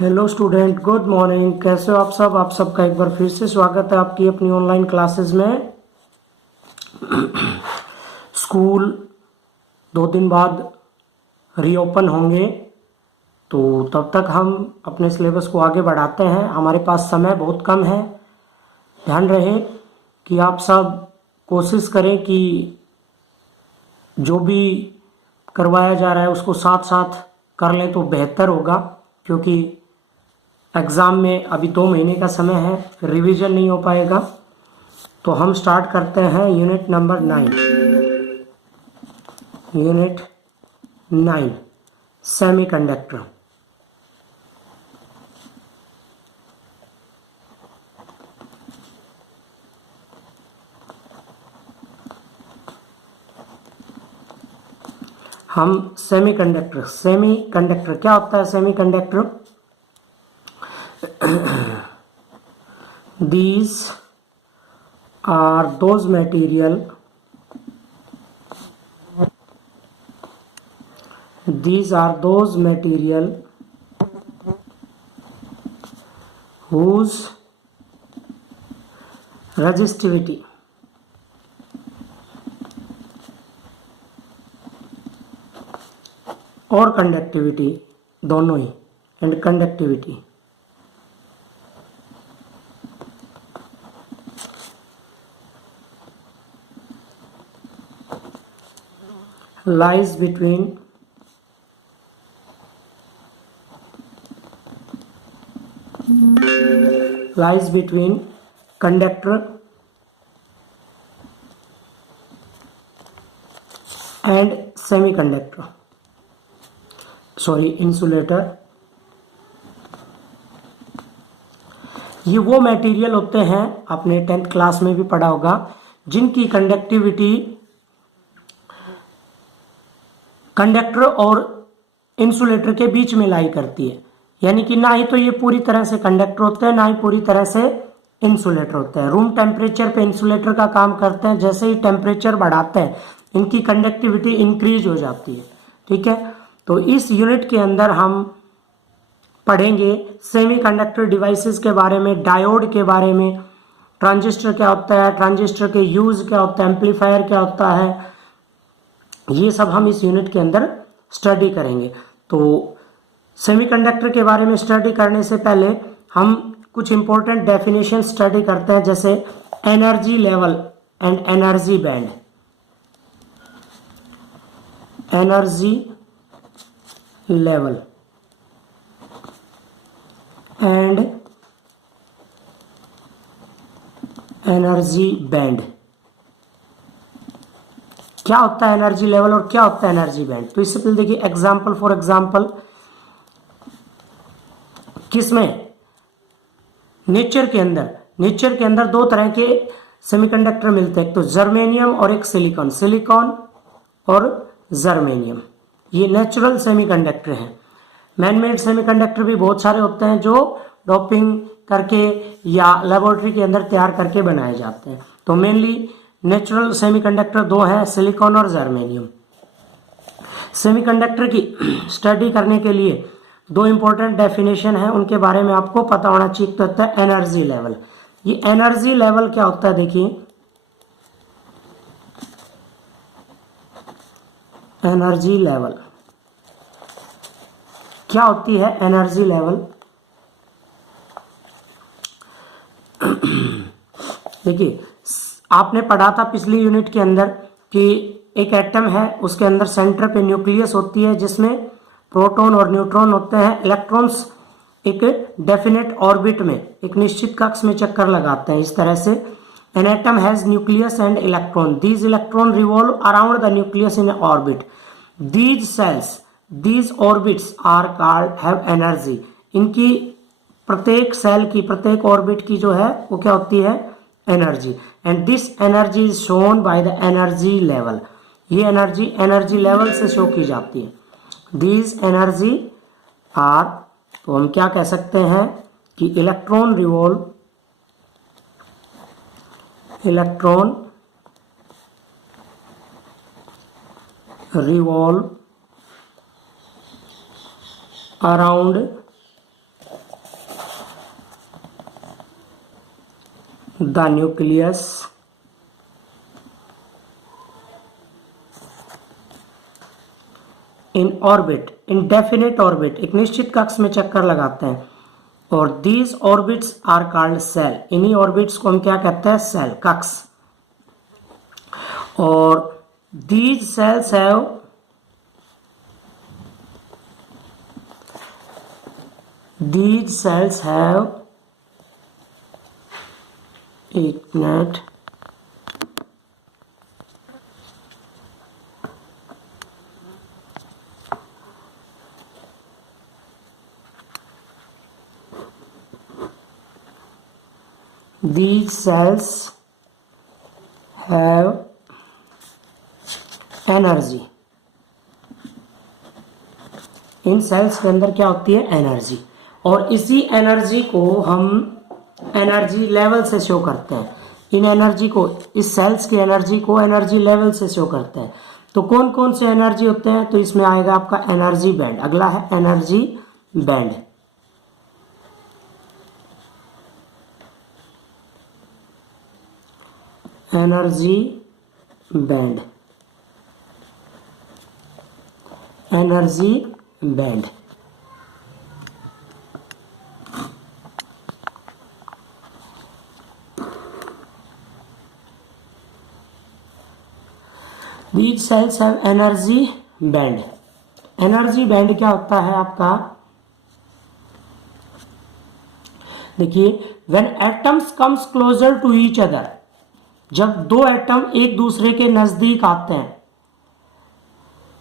Hello student, good morning. कैसे हो आप सब? आप सबका एक बार फिर से स्वागत है आपकी अपनी ऑनलाइन क्लासेस में। स्कूल 2 दिन बाद रीओपन होंगे, तो तब तक हम अपने सिलेबस को आगे बढ़ाते हैं। हमारे पास समय बहुत कम है। ध्यान रहे कि आप सब कोशिश करें कि जो भी करवाया जा रहा है उसको साथ साथ कर लें तो बेहतर होगा, क्योंकि एग्ज़ाम में अभी 2 महीने का समय है, फिर रिवीजन नहीं हो पाएगा। तो हम स्टार्ट करते हैं यूनिट नंबर 9 सेमीकंडक्टर। हम सेमीकंडक्टर क्या होता है? Semiconductor, these are those material whose resistivity और कंडक्टिविटी दोनों ही and conductivity lies between conductor and semiconductor, insulator। ये वो मटेरियल होते हैं, आपने 10th क्लास में भी पढ़ा होगा, जिनकी कंडक्टिविटी कंडक्टर और इंसुलेटर के बीच में लाई करती है। यानी कि ना ही तो ये पूरी तरह से कंडक्टर होते हैं, ना ही पूरी तरह से इंसुलेटर होते हैं। रूम टेम्परेचर पे इंसुलेटर का काम करते हैं। जैसे ही टेम्परेचर बढ़ाते हैं इनकी कंडक्टिविटी इंक्रीज हो जाती है। ठीक है, तो इस यूनिट के अंदर हम पढ़ेंगे सेमीकंडक्टर डिवाइसेस के बारे में, डायोड के बारे में, ट्रांजिस्टर क्या होता है, ट्रांजिस्टर के यूज क्या होता है, एम्पलीफायर क्या होता है, ये सब हम इस यूनिट के अंदर स्टडी करेंगे। तो सेमीकंडक्टर के बारे में स्टडी करने से पहले हम कुछ इंपॉर्टेंट डेफिनेशन स्टडी करते हैं, जैसे energy level and energy band. Energy level and energy band. क्या होता है एनर्जी लेवल और क्या होता है एनर्जी बैंड? तो इससे पहले देखिए एग्जांपल फॉर एग्जांपल, किसमें? नेचर के अंदर 2 तरह के सेमीकंडक्टर मिलते हैं, एक तो जर्मेनियम और एक सिलिकॉन और जर्मेनियम। ये नेचुरल सेमीकंडक्टर हैं। मैनमेड सेमीकंडक्टर भी बहुत सारे होते हैं जो डोपिंग करके या लेबोरेटरी के अंदर तैयार करके बनाए जाते हैं। तो मेनली नेचुरल सेमीकंडक्टर 2 हैं, सिलिकॉन और जर्मेनियम। सेमीकंडक्टर की स्टडी करने के लिए 2 इंपॉर्टेंट डेफिनेशन है, उनके बारे में आपको पता होना चाहिए। तो होता है एनर्जी लेवल। ये एनर्जी लेवल क्या होता है? देखिए, एनर्जी लेवल क्या होती है? एनर्जी लेवल देखिए, आपने पढ़ा था पिछली यूनिट के अंदर कि एक एटम है, उसके अंदर सेंटर पे न्यूक्लियस होती है जिसमें प्रोटॉन और न्यूट्रॉन होते हैं। इलेक्ट्रॉन्स एक डेफिनेट ऑर्बिट में, एक निश्चित कक्ष में चक्कर लगाते हैं। इस तरह से an atom has nucleus and electron. These electron revolve around the nucleus in orbit. These shells, these orbits are called have energy. इनकी प्रत्येक सेल की, प्रत्येक ऑर्बिट की जो है वो क्या होती है? Energy. And this energy is shown by the energy level. ये एनर्जी लेवल से शो की जाती है। दीज एनर्जी आर, तो हम क्या कह सकते हैं कि electron revolve around the nucleus in orbit, in definite orbit, एक निश्चित कक्ष में चक्कर लगाते हैं, और these orbits are called shell, इन्हीं ऑर्बिट्स को हम क्या कहते हैं, सेल, कक्ष। और दीज सेल्स हैव एक मिनट, these cells have energy, इन सेल्स के अंदर क्या होती है, एनर्जी, और इसी एनर्जी को हम एनर्जी लेवल से शो करते हैं। इन एनर्जी को, इस सेल्स की एनर्जी को एनर्जी लेवल से शो करते हैं। तो कौन कौन से एनर्जी होते हैं, तो इसमें आएगा आपका एनर्जी बैंड। अगला है energy band. Energy band, energy band. These cells have energy band। Energy band क्या होता है आपका, देखिए, when atoms comes closer to each other, जब दो एटम एक दूसरे के नजदीक आते हैं,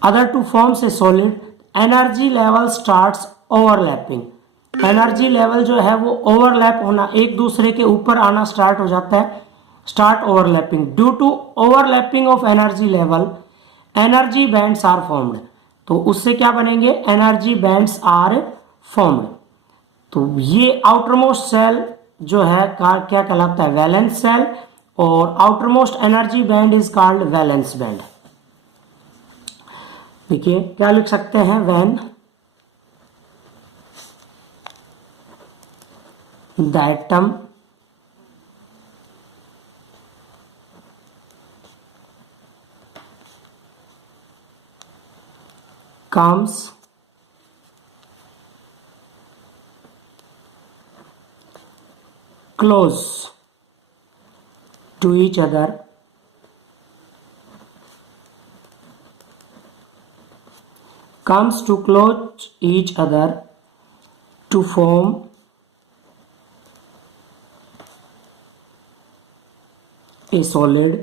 other two forms a solid, energy level starts overlapping. Energy level जो है वो ओवरलैप होना, एक दूसरे के ऊपर आना स्टार्ट हो जाता है, start overlapping. Due to overlapping of energy level, energy bands are formed. तो उससे क्या बनेंगे, एनर्जी बैंड्स आर फॉर्म्ड। तो ये आउटरमोस्ट सेल जो है क्या कहलाता है, वैलेंस सेल, और outermost energy band is called valence band. देखिए क्या लिख सकते हैं, when the atom comes close to each other, comes to close each other to form a solid।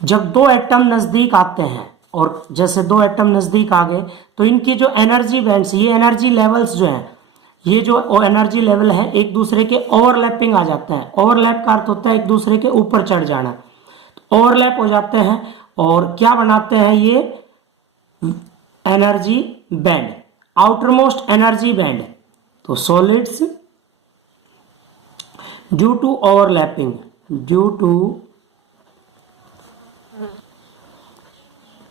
जब दो एटम नजदीक आते हैं, और जैसे दो एटम नजदीक आ गए तो इनकी जो एनर्जी बैंड्स, ये एनर्जी लेवल्स जो हैं, ये जो एनर्जी लेवल है एक दूसरे के ओवरलैपिंग आ जाते हैं। ओवरलैप का अर्थ होता है एक दूसरे के ऊपर चढ़ जाना। तो ओवरलैप हो जाते हैं और क्या बनाते हैं, ये energy band, outermost energy band. तो solids due to overlapping, due to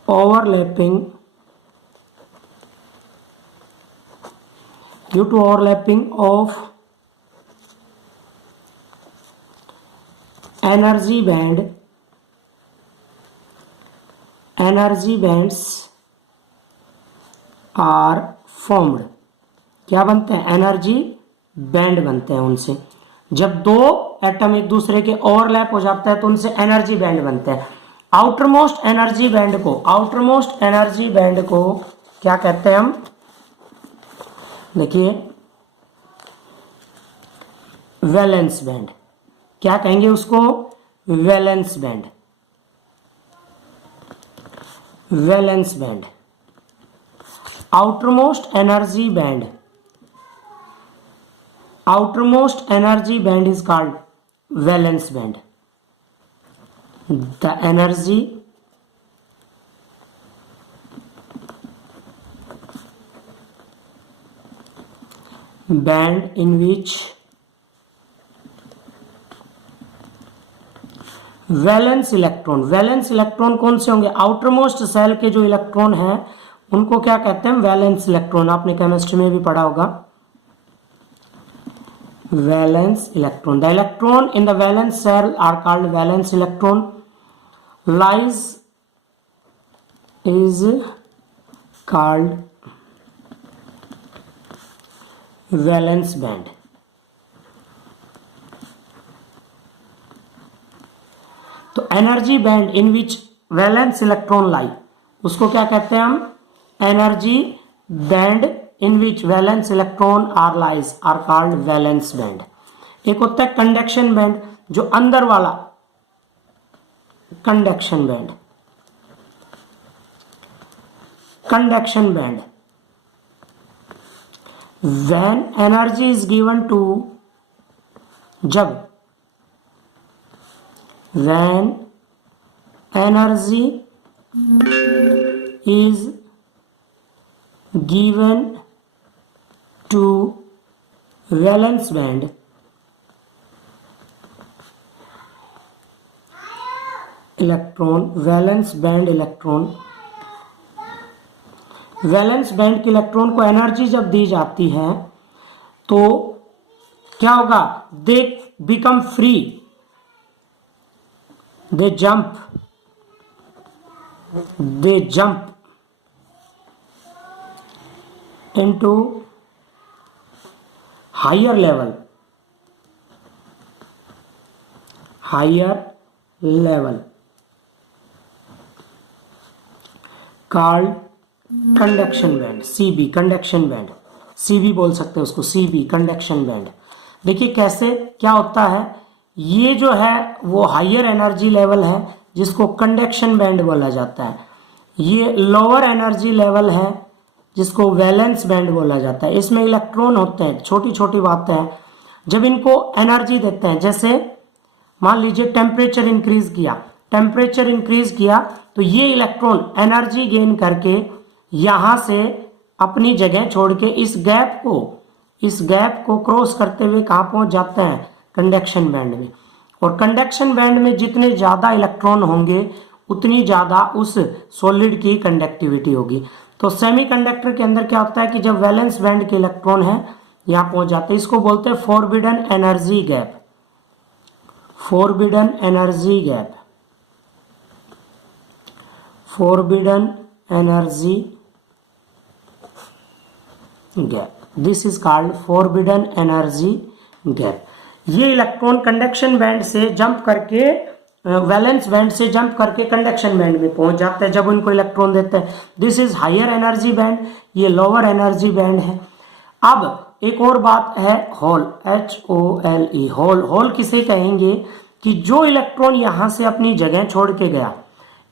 overlapping, due to overlapping of energy band, energy bands are formed। क्या बनते हैं, एनर्जी बैंड बनते हैं उनसे। जब दो एटम एक दूसरे के ओवरलैप हो जाता है तो उनसे एनर्जी बैंड बनते हैं। आउटरमोस्ट एनर्जी बैंड को, आउटरमोस्ट एनर्जी बैंड को क्या कहते हैं हम, देखिए वैलेंस बैंड। क्या कहेंगे उसको, valence band, valence band. Outermost energy band, outermost energy band is called valence band. The energy band in which valence electron, valence electron कौन से होंगे, आउटरमोस्ट सेल के जो इलेक्ट्रॉन हैं उनको क्या कहते हैं, वैलेंस इलेक्ट्रॉन। आपने केमिस्ट्री में भी पढ़ा होगा। valence electron. The electron in the valence shell are called valence electron. Lies is called valence band. तो energy band in which valence electron lie, उसको क्या कहते हैं हम? Energy band in which valence electron are lies are called valence band. एक होता है conduction band, जो अंदर वाला conduction band. Conduction band when energy is given to, जब when energy is given to valence band, electron valence band electron, valence band के electron को energy जब दी जाती है तो क्या होगा? They become free, they jump into higher level called conduction band, CB conduction band, CB बोल सकते हैं उसको, CB conduction band. देखिए कैसे क्या होता है. ये जो है वो हायर एनर्जी लेवल है जिसको कंडक्शन बैंड बोला जाता है. ये लोअर एनर्जी लेवल है जिसको वैलेंस बैंड बोला जाता है. इसमें इलेक्ट्रॉन होते हैं, छोटी छोटी बातें हैं. जब इनको एनर्जी देते हैं, जैसे मान लीजिए टेम्परेचर इंक्रीज किया तो ये इलेक्ट्रॉन एनर्जी गेन करके यहाँ से अपनी जगह छोड़ के इस गैप को क्रॉस करते हुए कहाँ पहुंच जाते हैं? कंडक्शन बैंड में. और कंडक्शन बैंड में जितने ज्यादा इलेक्ट्रॉन होंगे उतनी ज्यादा उस सॉलिड की कंडक्टिविटी होगी. तो सेमीकंडक्टर के अंदर क्या होता है कि जब वैलेंस बैंड के इलेक्ट्रॉन है यहां पहुंच जाते हैं, इसको बोलते हैं forbidden energy gap. Forbidden energy gap, forbidden energy gap, this is called forbidden energy gap. ये इलेक्ट्रॉन कंडक्शन बैंड से जंप करके वैलेंस बैंड से जंप करके कंडक्शन बैंड में पहुंच जाते हैं जब उनको इलेक्ट्रॉन देते हैं. This is higher energy band, ये लोअर एनर्जी बैंड है. अब एक और बात है होल, HOLE, होल किसे कहेंगे? कि जो इलेक्ट्रॉन यहां से अपनी जगह छोड़ के गया,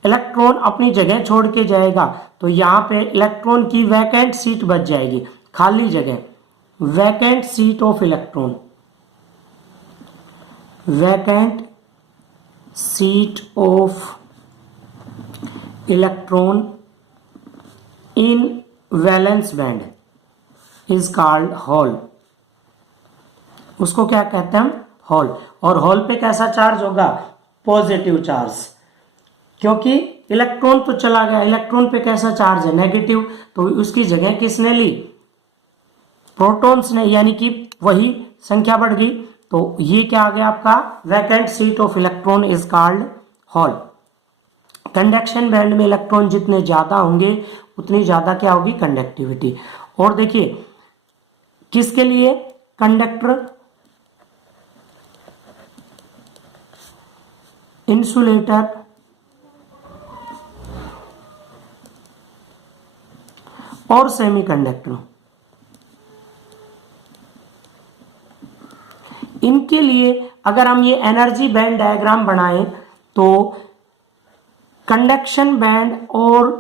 इलेक्ट्रॉन अपनी जगह छोड़ के जाएगा तो यहाँ पे इलेक्ट्रॉन की वैकेंट सीट बच जाएगी, खाली जगह, vacant seat of electron, vacant seat of electron in valence band is called hole. उसको क्या कहते हैं हम? होल. और होल पे कैसा चार्ज होगा? पॉजिटिव चार्ज, क्योंकि इलेक्ट्रॉन तो चला गया. इलेक्ट्रॉन पे कैसा चार्ज है? नेगेटिव. तो उसकी जगह किसने ली? प्रोटॉन्स ने, यानी कि वही संख्या बढ़ गई. तो ये क्या आ गया आपका? Vacant seat of electron is called hole. Conduction band में इलेक्ट्रॉन जितने ज्यादा होंगे उतनी ज्यादा क्या होगी? कंडक्टिविटी. और देखिए किसके लिए? कंडक्टर, इंसुलेटर और सेमीकंडक्टर, इनके लिए अगर हम ये एनर्जी बैंड डायग्राम बनाएं तो कंडक्शन बैंड और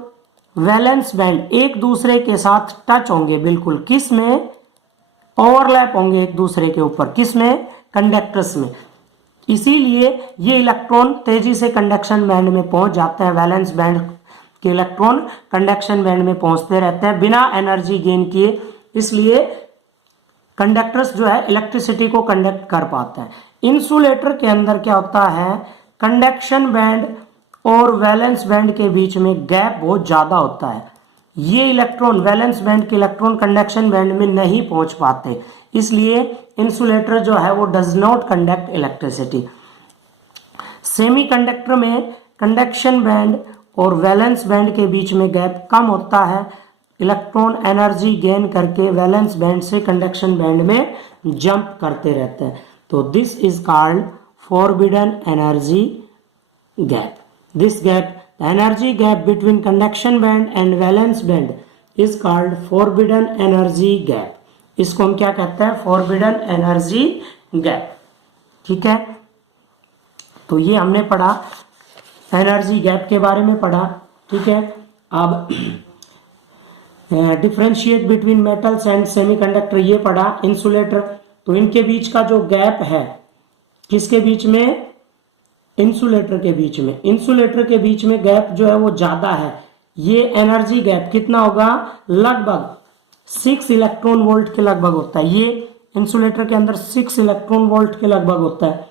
वैलेंस बैंड एक दूसरे के साथ टच होंगे बिल्कुल. किस में? ओवरलैप होंगे एक दूसरे के ऊपर. किस में? कंडक्टर्स में. इसीलिए ये इलेक्ट्रॉन तेजी से कंडक्शन बैंड में पहुंच जाते हैं. वैलेंस बैंड के इलेक्ट्रॉन कंडक्शन बैंड में पहुंचते रहते हैं बिना एनर्जी गेन किए. इसलिए कंडक्टर्स जो है इलेक्ट्रिसिटी को कंडक्ट कर पाते हैं. इंसुलेटर के अंदर क्या होता है? कंडक्शन बैंड और वैलेंस बैंड के बीच में गैप बहुत ज्यादा होता है. ये इलेक्ट्रॉन, वैलेंस बैंड के इलेक्ट्रॉन कंडक्शन बैंड में नहीं पहुंच पाते. इसलिए इंसुलेटर जो है वो does not conduct electricity. Semiconductor में कंडक्शन बैंड और वैलेंस बैंड के बीच में गैप कम होता है। इलेक्ट्रॉन एनर्जी गेन करके वैलेंस बैंड से कंडक्शन बैंड में जंप करते रहते हैं। तो this is called forbidden energy gap. This gap, energy gap between conduction band and valence band is called forbidden energy gap. इसको हम क्या कहते हैं? Forbidden energy gap. ठीक है, तो ये हमने पढ़ा, एनर्जी गैप के बारे में पढ़ा। ठीक है, अब differentiate between metals and semiconductor ये पढ़ा। इंसुलेटर, तो इनके बीच का जो गैप है, किसके बीच में? इंसुलेटर के बीच में। इंसुलेटर के बीच में गैप जो है वो ज्यादा है। ये एनर्जी गैप कितना होगा? लगभग 6 इलेक्ट्रॉन वोल्ट के लगभग होता है। ये इंसुलेटर के अंदर 6 इलेक्ट्रॉन वोल्ट के लगभग होता है।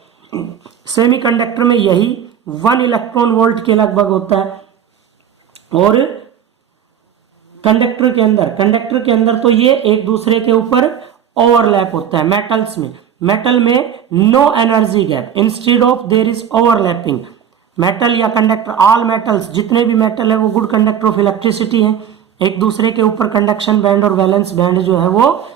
सेमीकंडक्टर में यही 1 इलेक्ट्रॉन वोल्ट के लगभग होता है। और कंडक्टर के अंदर तो ये एक दूसरे के ऊपर ओवरलैप होता है। मेटल में no energy gap, instead of there is overlapping. Metal या कंडक्टर, ऑल मेटल्स, जितने भी मेटल है वो गुड कंडक्टर ऑफ इलेक्ट्रिसिटी है। एक दूसरे के ऊपर कंडक्शन बैंड और वैलेंस बैंड जो है वो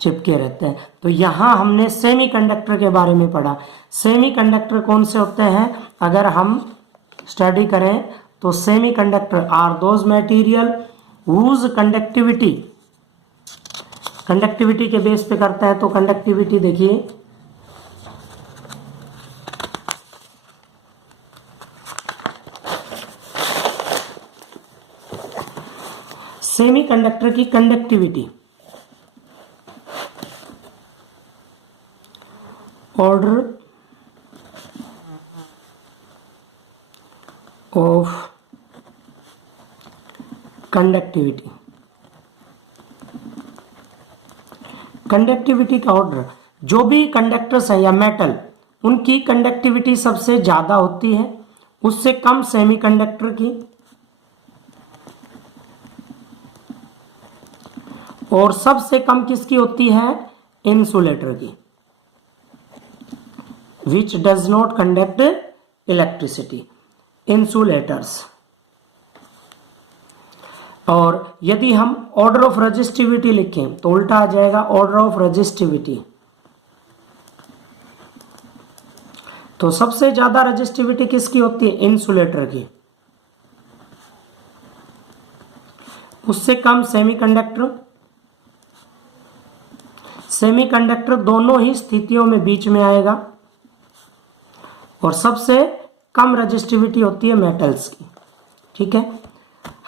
चिपके रहते हैं। तो यहां हमने सेमीकंडक्टर के बारे में पढ़ा। सेमीकंडक्टर कौन से होते हैं? अगर हम स्टडी करें तो semiconductor are those material whose conductivity के बेस पे करता है। तो कंडक्टिविटी देखिए, सेमीकंडक्टर की conductivity order of conductivity, conductivity का ऑर्डर, जो भी कंडक्टर्स है या मेटल, उनकी कंडक्टिविटी सबसे ज्यादा होती है, उससे कम सेमीकंडक्टर की, और सबसे कम किसकी होती है? इंसुलेटर की, which does not conduct electricity, insulators. और यदि हम ऑर्डर ऑफ रेजिस्टिविटी लिखें तो उल्टा आ जाएगा, ऑर्डर ऑफ रेजिस्टिविटी। तो सबसे ज्यादा रेजिस्टिविटी किसकी होती है? इंसुलेटर की, उससे कम सेमीकंडक्टर। सेमीकंडक्टर दोनों ही स्थितियों में बीच में आएगा, और सबसे कम रेजिस्टिविटी होती है मेटल्स की। ठीक है,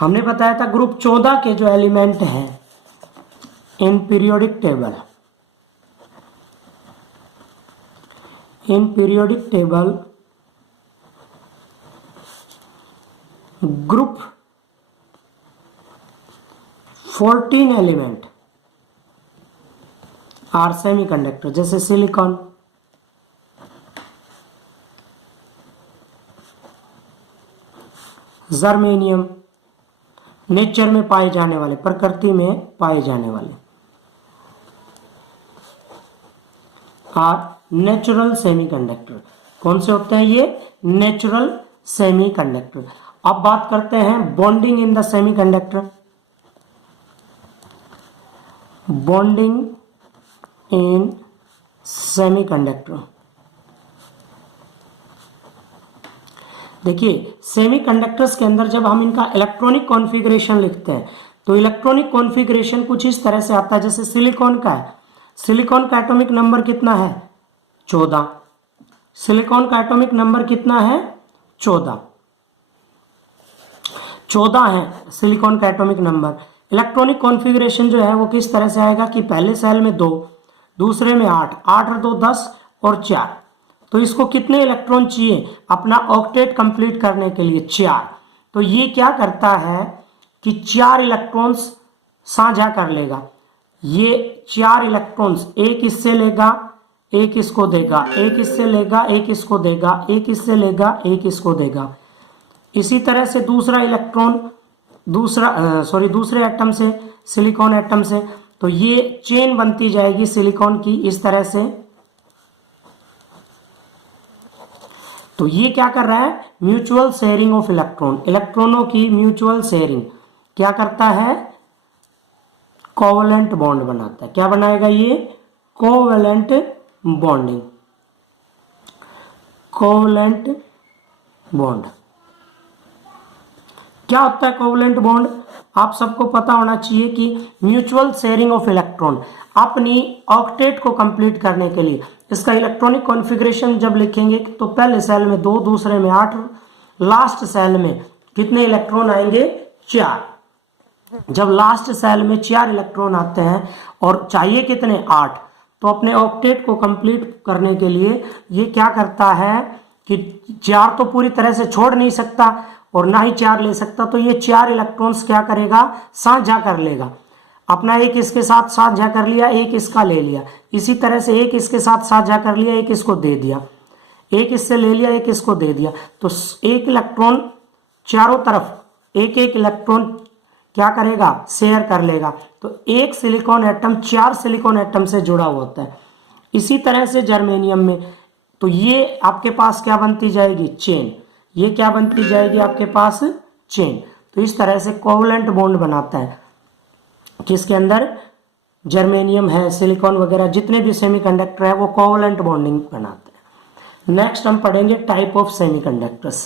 हमने बताया था ग्रुप 14 के जो एलिमेंट हैं in periodic table, group 14 element are semiconductor, जैसे सिलिकॉन, जर्मेनियम, नेचर में पाए जाने वाले, प्रकृति में पाए जाने वाले, आर नेचुरल सेमीकंडक्टर। कौन से होते हैं ये? Natural semiconductor. अब बात करते हैं bonding in the semiconductor. Bonding in semiconductor, देखिए सेमीकंडक्टर्स के अंदर जब हम इनका इलेक्ट्रॉनिक कॉन्फ़िगरेशन लिखते हैं तो इलेक्ट्रॉनिक कॉन्फ़िगरेशन कुछ इस तरह से आता है। जैसे सिलिकॉन का है, सिलिकॉन का एटॉमिक नंबर कितना है? 14। सिलिकॉन का एटॉमिक नंबर कितना है? 14 है सिलिकॉन का एटॉमिक नंबर। इलेक्ट्रॉनिक कॉन्फ़िगरेशन जो है वो किस तरह से आएगा कि पहले सेल में 2, दूसरे में 8 और 2 10 और 4। तो इसको कितने इलेक्ट्रॉन चाहिए अपना ऑक्टेट कंप्लीट करने के लिए? 4। तो ये क्या करता है कि 4 इलेक्ट्रॉन्स साझा कर लेगा। ये 4 इलेक्ट्रॉन्स, एक इससे लेगा, एक इसको देगा, एक इससे लेगा, एक इसको देगा, एक इससे लेगा, एक इसको देगा। इसी तरह से दूसरा इलेक्ट्रॉन दूसरे एटम से, सिलिकॉन एटम से, तो ये चेन बनती जाएगी सिलिकॉन की इस तरह से। तो ये क्या कर रहा है, म्यूचुअल शेयरिंग ऑफ इलेक्ट्रॉन, इलेक्ट्रॉनों की म्यूचुअल शेयरिंग क्या करता है, कोवेलेंट बॉन्ड बनाता है। क्या बनाएगा ये, कोवेलेंट बॉन्डिंग, कोवेलेंट बॉन्ड। क्या होता है कोवेलेंट बॉन्ड, आप सबको पता होना चाहिए कि म्यूचुअल शेयरिंग ऑफ इलेक्ट्रॉन, अपनी ऑक्टेट को कंप्लीट करने के लिए इसका इलेक्ट्रॉनिक कॉन्फ़िगरेशन जब लिखेंगे तो पहले सेल में 2, दूसरे में 8, लास्ट सेल में कितने इलेक्ट्रॉन आएंगे, 4। जब लास्ट सेल में 4 इलेक्ट्रॉन आते हैं और चाहिए कितने, 8, तो अपने ऑक्टेट को कंप्लीट करने के लिए ये क्या करता है कि 4 तो पूरी तरह से छोड़ नहीं सकता और ना ही 4 ले सकता, तो ये 4 इलेक्ट्रॉन्स क्या करेगा, साझा कर लेगा। अपना एक इसके साथ साझा कर लिया, एक इसका ले लिया, इसी तरह से एक इसके साथ साझा कर लिया, एक इसको दे दिया, एक इससे ले लिया, एक इसको दे दिया। तो एक इलेक्ट्रॉन चारों तरफ एक एक इलेक्ट्रॉन क्या करेगा, शेयर कर लेगा। तो एक सिलिकॉन एटम 4 सिलिकॉन एटम से जुड़ा हुआ होता है। इसी तरह से जर्मेनियम में, तो ये आपके पास क्या बनती जाएगी, चेन। ये क्या बनती जाएगी आपके पास, चेन। तो इस तरह से कोवेलेंट बॉन्ड बनाता है, किसके अंदर, जर्मेनियम है, सिलिकॉन वगैरह जितने भी सेमीकंडक्टर है वो कोवेलेंट बॉन्डिंग बनाते हैं। नेक्स्ट हम पढ़ेंगे टाइप ऑफ सेमीकंडक्टर्स।